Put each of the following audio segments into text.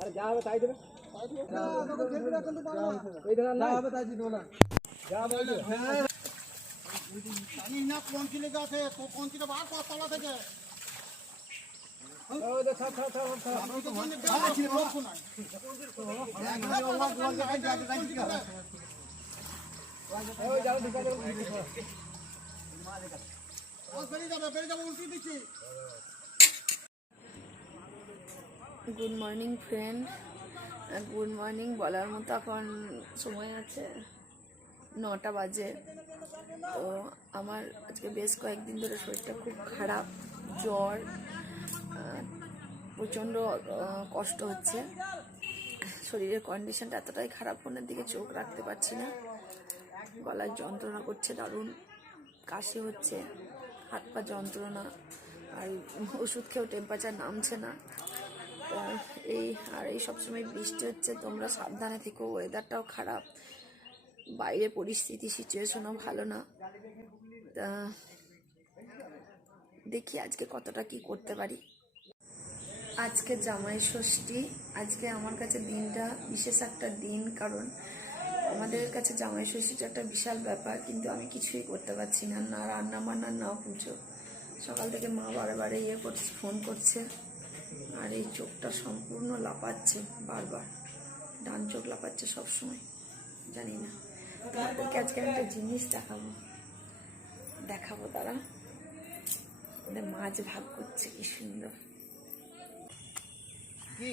আরে যা হবে তাই দেবে না হবে তাই দিতে না যা হবে ওই না কোন চিলিতে আছে কোন চিলে বার কর তলা থেকে ওই good morning friend good morning বলার মতো এখন সময় আছে নটা বাজে। তো আমার আজকে বেশ কয়েকদিন ধরে শরীরটা খুব খারাপ, জ্বর প্রচণ্ড কষ্ট হচ্ছে। শরীরের কন্ডিশনটা এতটাই খারাপ, ফোনের দিকে চোখ রাখতে পারছি না। গলায় যন্ত্রণা করছে, দারুণ। কাশি হচ্ছে, হাত পা যন্ত্রণা, আর ওষুধ খেয়েও টেম্পারেচার নামছে না। এই, আর এই সবসময় বৃষ্টি হচ্ছে, তোমরা সাবধানে থেকো ওয়েদারটাও খারাপ। বাইরে পরিস্থিতি সিচুয়েশনও ভালো না। তা দেখি আজকে কতটা কি করতে পারি। আজকে জামাই ষষ্ঠী, আজকে আমার কাছে দিনটা বিশেষ একটা দিন, কারণ আমাদের কাছে জামাই ষষ্ঠীটা একটা বিশাল ব্যাপার, কিন্তু আমি কিছুই করতে পারছি না। না রান্না বান্না না পুজো। সকাল থেকে মা বারে বারে ইয়ে করছে, ফোন করছে, আর এই চোখটা সম্পূর্ণ লাপাচ্ছে বারবার। ডান চোখ লাপাচ্ছে সবসময়, জানি না। তোমাদেরকে আজকে একটা জিনিস দেখাবো। দেখাবো তারা। মাছ ভাগ করছে, কি সুন্দর। কি?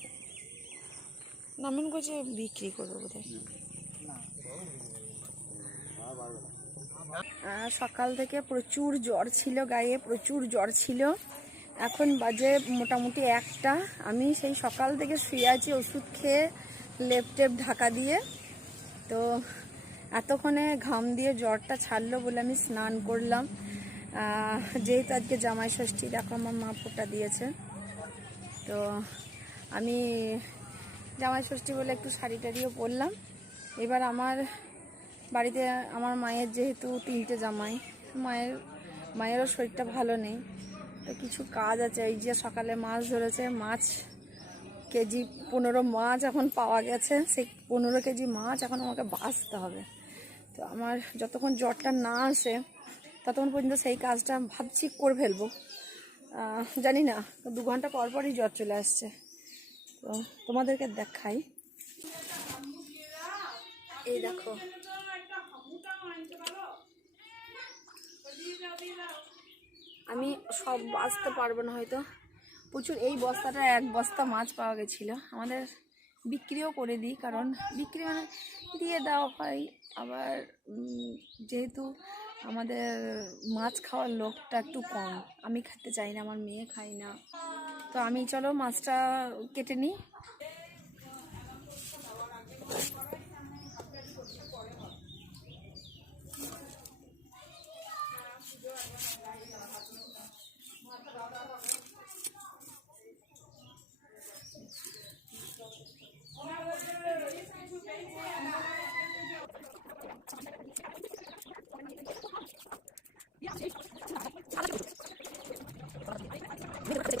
নামেন করছে বিক্রি করব বোধ সকাল থেকে প্রচুর জ্বর ছিল গায়ে, প্রচুর জ্বর ছিল। এখন বাজে মোটামুটি একটা। আমি সেই সকাল থেকে শুয়ে আছি ওষুধ খেয়ে, লেপ টেপ ঢাকা দিয়ে। তো এতক্ষণে ঘাম দিয়ে জ্বরটা ছাড়লো বলে আমি স্নান করলাম। যেহেতু আজকে জামাই ষষ্ঠী, দেখো আমার মা ফোটা দিয়েছে। তো আমি জামাই ষষ্ঠী বলে একটু শাড়ি টাড়িও পরলাম। এবার আমার বাড়িতে আমার মায়ের যেহেতু তিনটে জামাই, মায়ের, মায়েরও শরীরটা ভালো নেই। তো কিছু কাজ আছে, এই যে সকালে মাছ ধরেছে, মাছ কেজি পনেরো মাছ এখন পাওয়া গেছে। সেই পনেরো কেজি মাছ এখন আমাকে বাঁচতে হবে। তো আমার যতক্ষণ জ্বরটা না আসে, ততক্ষণ পর্যন্ত সেই কাজটা ভাবছি করে ফেলব। জানি না, দু ঘণ্টা পর পরই জ্বর চলে আসছে। তোমাদেরকে দেখাই। এই দেখো। আমি সব বাঁচতে পারব না হয়তো। প্রচুর এই বস্তাটা এক বস্তা মাছ পাওয়া গেছিল। আমাদের বিক্রিও করে দিই, কারণ বিক্রি মানে দিয়ে দেওয়া হয়। আবার যেহেতু আমাদের মাছ খাওয়ার লোকটা একটু কম। আমি খেতে চাই না, আমার মেয়ে খায় না। তো আমি চলো মাছটা কেটে নিই।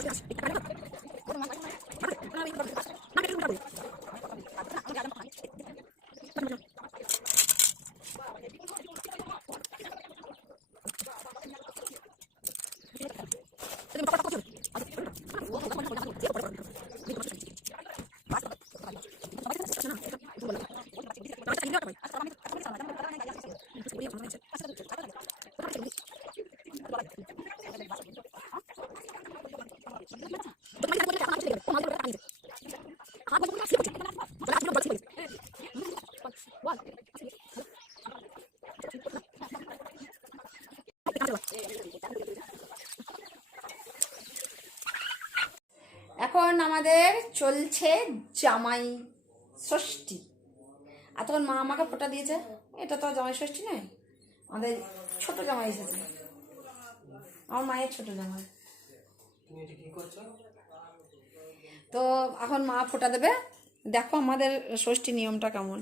Yeah, এখন আমাদের চলছে জামাই ষষ্ঠী আর তখন মা আমাকে ফোটা দিয়েছে এটা তো আর জামাই ষষ্ঠী নয় আমাদের ছোট জামাই এসেছে। আমার মায়ের ছোট জামাই। তো এখন মা ফোটা দেবে দেখো আমাদের ষষ্ঠী নিয়মটা কেমন।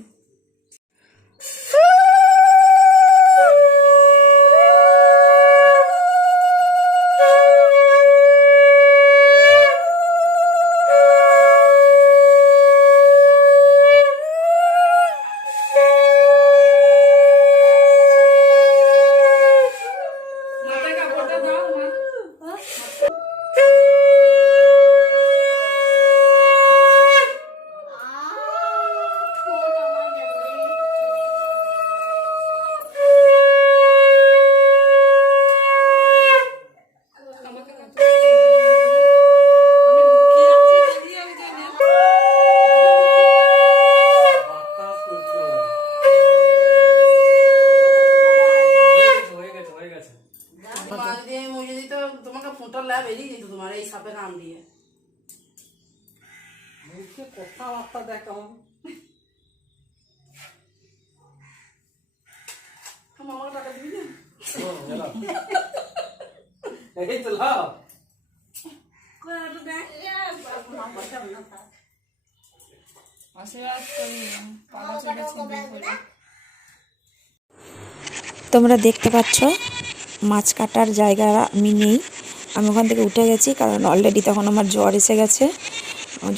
মুড়িয়ে দিত তোমাকে ফোঁটা ল্যাব বেরিয়ে যেত তোমার এই সাপের নাম দিয়ে। মুখে কথাবার্তা দেখা হবে। টাকা দিবি না? এই তো লাও। তোমরা দেখতে পাচ্ছ মাছ কাটার জায়গা আমি নেই। আমি ওখান থেকে উঠে গেছি কারণ অলরেডি তখন আমার জ্বর এসে গেছে।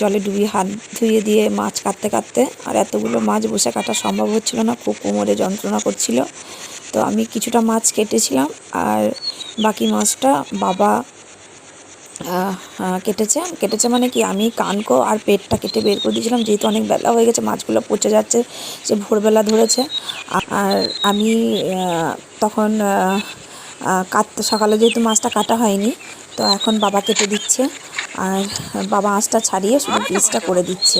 জলে ডুবিয়ে হাত ধুয়ে দিয়ে মাছ কাটতে কাটতে আর এতগুলো মাছ বসে কাটা সম্ভব হচ্ছিল না, খুব কোমরে যন্ত্রণা করছিল। তো আমি কিছুটা মাছ কেটেছিলাম আর বাকি মাছটা বাবা কেটেছে। কেটেছে মানে কি আমি কানকো আর পেটটা কেটে বের করে দিয়েছিলাম। যেহেতু অনেক বেলা হয়ে গেছে, মাছগুলো পচে যাচ্ছে, সে ভোরবেলা ধরেছে। আর আমি তখন কাটতে সকালে যেহেতু মাছটা কাটা হয়নি, তো এখন বাবা কেটে দিচ্ছে। আর বাবা আঁচটা ছাড়িয়ে শুধু পিসটা করে দিচ্ছে।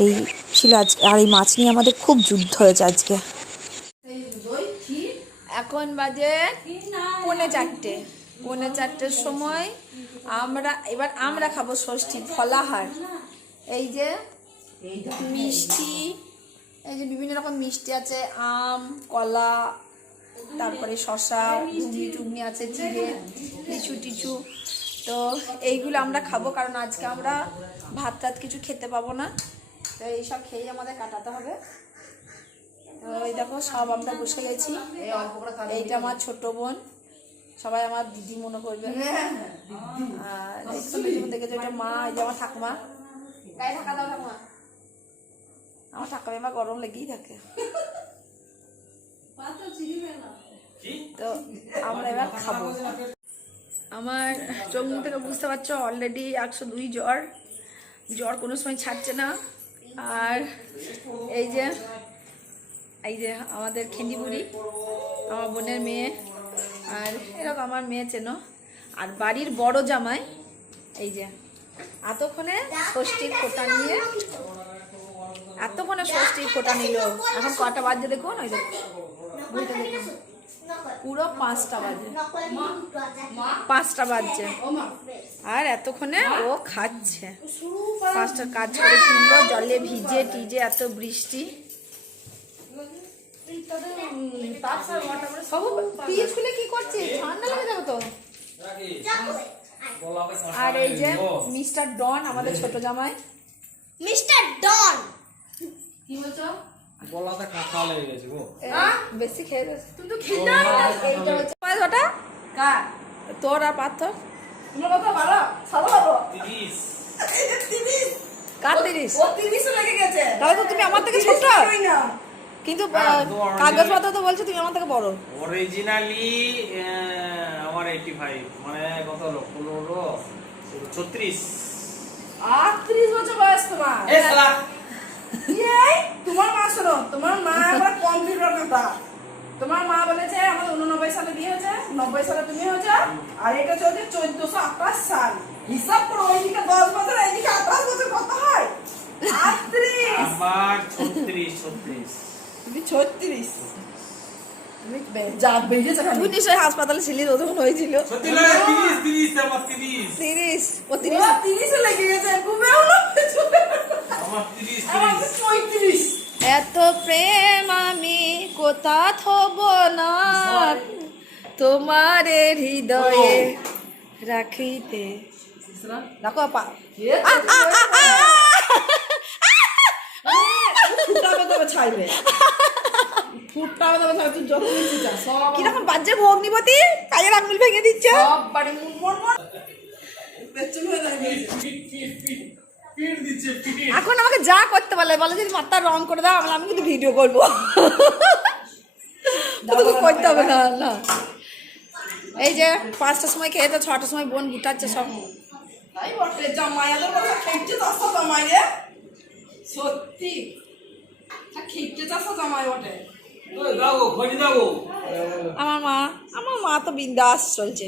এই ছিল আজকে। আর এই মাছ নিয়ে আমাদের খুব যুদ্ধ হয়েছে আজকে। এখন বাজে পৌনে চারটে। পৌনে চারটের সময় আমরা, এবার আমরা খাব ষষ্ঠী ফলাহার। এই যে মিষ্টি, এই যে বিভিন্ন রকম মিষ্টি আছে, আম, কলা তারপরে শশা ঘুগনি টুগনি আছে চিড়ে লিচু টিচু। তো এইগুলো আমরা খাব কারণ আজকে আমরা ভাত টাত কিছু খেতে পাবো না। তো এইসব খেয়েই আমাদের কাটাতে হবে। তো এই দেখো সব আমরা বসে গেছি। এইটা আমার ছোট বোন। সবাই আমার দিদি মনে করবে। দেখেছ এটা মা এই যে আমার ঠাকুমা। গায়ে ঢাকা দাও ঠাকুমা। আমার ঠাকুমা গরম লেগেই থাকে। তো আমরা এবার খাব। আমার চোখ মুখ থেকে বুঝতে পারছ অলরেডি একশো দুই জ্বর। জ্বর কোনো সময় ছাড়ছে না। আর এই যে এই যে আমাদের খিন্দিবুড়ি আমার বোনের মেয়ে। আর এরকম আমার মেয়ে চেনো। আর বাড়ির বড় জামাই এই যে এতক্ষণে ষষ্ঠীর ফোটা নিয়ে এতক্ষণে ষষ্ঠীর ফোটা নিল। এখন কটা বাজে দেখুন? ওই দেখুন। পুরো পাঁচটা বাজে। পাঁচটা বাজছে। আর এতক্ষণে ও খাচ্ছে। পাঁচটার কাজ করে ফিরলো জলে ভিজে টিজে এত বৃষ্টি। কি ঠান্ডা লেগে যাবে তো? আর এই যে মিস্টার ডন আমাদের ছোট জামাই। Mister Don! কি বলছো? গলাতে কাঁথা লেগে গেছে গো। বেশি খেয়ে গেছে তুমি তো খেয়ে এইটা হচ্ছে ওটা? কার? তোর আর পাথর তোমার কথা বাড়া। সাদা বাড়ো কার তিরিশ? ও তিরিশ লেগে গেছে। তাহলে তো তুমি আমার থেকে ছোট। তুই না। কিন্তু আহ, কাগজপত্র তো বলছো তুমি আমার থেকে বড়। অরিজিনালি আমার এইটি ফাইভ মানে কত হলো? পনেরো? ছত্রিশ। আটত্রিশ বছর বয়স তোমার। এ এই তোমার মা শোনো তোমার মা একবার কম্পিউটার কথা। তোমার মা বলেছে আমাদের উননব্বই সালে বিয়ে হয়েছে নব্বই সালে তুমি হয়েছে আর এটা চলছে চোদ্দশো আঠাশ সাল। হিসাব করো ওইদিকে দশ বছর এইদিকে আঠাশ বছর কত হয়? আমার ছত্রিশ ছত্রিশ। তুমি ছত্রিশ। তুমি বে- যা বেরিয়েছে তুই নিশ্চয়ই হাসপাতালে ছিলি তখন হয়েছিল। তিরিশ তিরিশ তিরিশ। তিরিশ ও লেগে গেছে ঘুমেও না আমার তিরিশ আমার তিরিশ পঁয়ত্রিশ এত প্রেম আমি কোথা থব না? তোমার হৃদয়ে রাখিতে। দেখো পা চাস সব কীরকম বাজে আঙুল ভেঙে দিচ্ছে। সব বাড়ি এখন আমাকে যা করতে বলে বলে যদি মাথার রং করে দাও আমি আমি কিন্তু ভিডিও করব। করতে হবে না না। এই যে পাঁচটার সময় খেয়ে তো ছটার সময় বোন গুটাচ্ছে সব। সত্যি। আমার মা আমার মা তো বিন্দাস চলছে।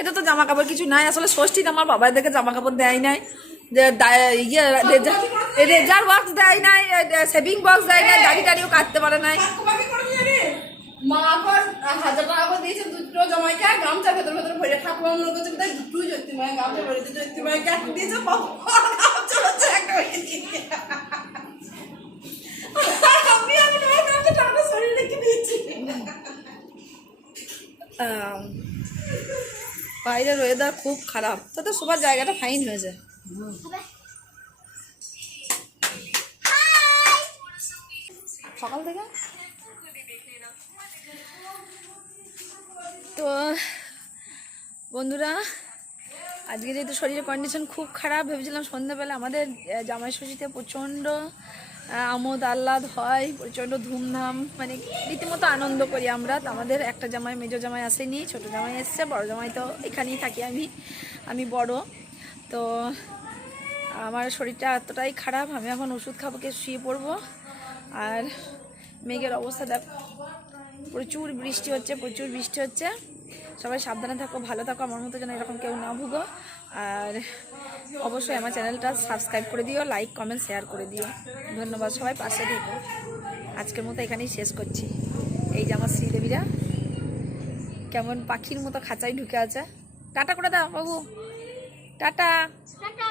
এটা তো জামা কাপড় কিছু নাই। আসলে ষষ্ঠীতে আমার বাবার দেখে জামা কাপড় দেয় নাই। যে ইয়ে রেজার বক্স দেয় নাই সেভিং বক্স দেয় নাই দাড়ি টাড়িও কাটতে পারে নাই। মা আবার হাজার টাকা করে দিয়েছে দুটো জামাইকে গামছা ভেতর ভেতর ভরে। ঠাকুমা মনে করছে গামছা ভরে দিয়েছে দিয়েছে গামছা হচ্ছে একটা আমি আমার গামছা টাকা শরীরে রেখে দিয়েছি। আম, বাইরের ওয়েদার খুব খারাপ। তাতে সবার জায়গাটা ফাইন হয়ে যায়। সকাল থেকে? তো বন্ধুরা আজকে যেহেতু শরীরের কন্ডিশন খুব খারাপ, ভেবেছিলাম সন্ধ্যাবেলা আমাদের জামাই প্রচণ্ড আমোদ, আহ্লাদ হয়, প্রচণ্ড ধুমধাম মানে রীতিমতো আনন্দ করি আমরা। তো আমাদের একটা জামাই, মেজো জামাই আসেনি, ছোট জামাই এসছে, বড় জামাই তো এখানেই থাকি আমি আমি বড়। তো আমার শরীরটা এতটাই খারাপ, আমি এখন ওষুধ খাব কে শুয়ে পড়ব। আর মেঘের অবস্থা দেখ, প্রচুর বৃষ্টি হচ্ছে, প্রচুর বৃষ্টি হচ্ছে। সবাই সাবধানে থাকো, ভালো থাকো, আমার মতো যেন এরকম কেউ না ভুগো। আর অবশ্যই আমার চ্যানেলটা সাবস্ক্রাইব করে দিও লাইক কমেন্ট শেয়ার করে দিও। ধন্যবাদ সবাই, পাশে থেকো। আজকের মতো এখানেই শেষ করছি। এই যে আমার শ্রীদেবীরা, কেমন পাখির মতো খাঁচায় ঢুকে আছে। টাটা করে দাও, বাবু। টাটা। টাটা।